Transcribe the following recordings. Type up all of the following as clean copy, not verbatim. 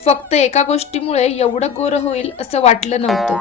फक्त एका गोष्टीमुळे एवढं गोरं होईल असं वाटलं नव्हतं.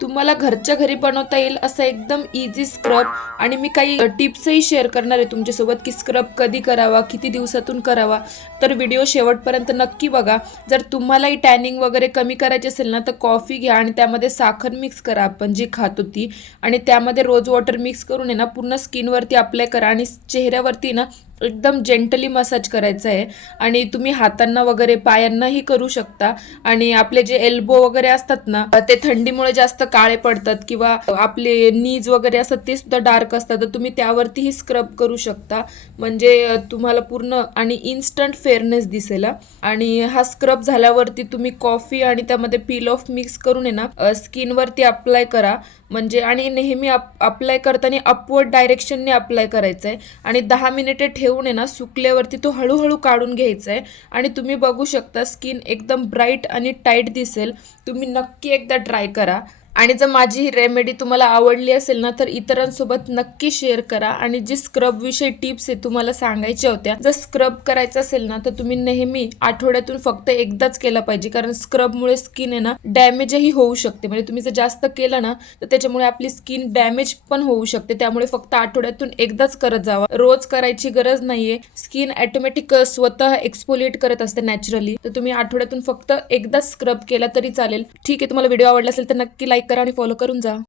तुम्हाला घरच्या घरी बनवता येईल असं एकदम इझी स्क्रब, आणि मी काही टिप्सही शेअर करणार आहे तुमच्यासोबत की स्क्रब कधी करावा, किती दिवसातून करावा. तर व्हिडिओ शेवटपर्यंत नक्की बघा. जर तुम्हालाही टॅनिंग वगैरे कमी करायची असेल ना, तर कॉफी घ्या आणि त्यामध्ये साखर मिक्स करा आपण जी खातो ती, आणि त्यामध्ये रोज वॉटर मिक्स करून आहे ना पूर्ण स्किनवरती अप्लाय करा, आणि चेहऱ्यावरती ना एकदम जेंटली मसाज करायचा आहे. आणि तुम्ही हातांना वगैरे पायांनाही करू शकता. आणि आपले जे एल्बो वगैरे असतात ना, ते थंडीमुळे जास्त काळे पडतात, किंवा आपले नीज वगैरे असतात ते सुद्धा डार्क असतात, तर तुम्ही त्यावरतीही स्क्रब करू शकता. म्हणजे तुम्हाला पूर्ण आणि इन्स्टंट फेअरनेस दिसेल. आणि हा स्क्रब झाल्यावरती तुम्ही कॉफी आणि त्यामध्ये पील ऑफ मिक्स करून आहे ना स्किनवरती अप्लाय करा. म्हणजे आणि नेहमी अप्लाय करताना अपवर्ड डायरेक्शनने अप्लाय करायचं आहे, आणि 10 मिनिटे ठेवून आहे ना सुकल्यावरती तो हळूहळू काढून घ्यायचा आहे. आणि तुम्ही बघू शकता स्किन एकदम ब्राईट आणि टाईट दिसेल. तुम्ही नक्की एकदा ट्राय करा. आणि जर माझी ही रेमेडी तुम्हाला आवडली असेल ना, तर इतरांसोबत नक्की शेअर करा. आणि जी स्क्रब विषयी टिप्स आहे तुम्हाला सांगायच्या होत्या, जर स्क्रब करायचं असेल ना तर तुम्ही नेहमी आठवड्यातून फक्त एकदाच केला पाहिजे, कारण स्क्रबमुळे स्किन आहे ना डॅमेजही होऊ शकते. म्हणजे तुम्ही जर जास्त केलं ना तर त्याच्यामुळे आपली स्किन डॅमेज पण होऊ शकते. त्यामुळे फक्त आठवड्यातून एकदाच करत जावा, रोज करायची गरज नाहीये. स्किन ऑटोमॅटिक स्वतः एक्सफोलिएट करत असते नॅचरली. तर तुम्ही आठवड्यातून फक्त एकदाच स्क्रब केला तरी चालेल. ठीक आहे, तुम्हाला व्हिडिओ आवडला असेल तर नक्की लाईक करा आणि फॉलो करून जा.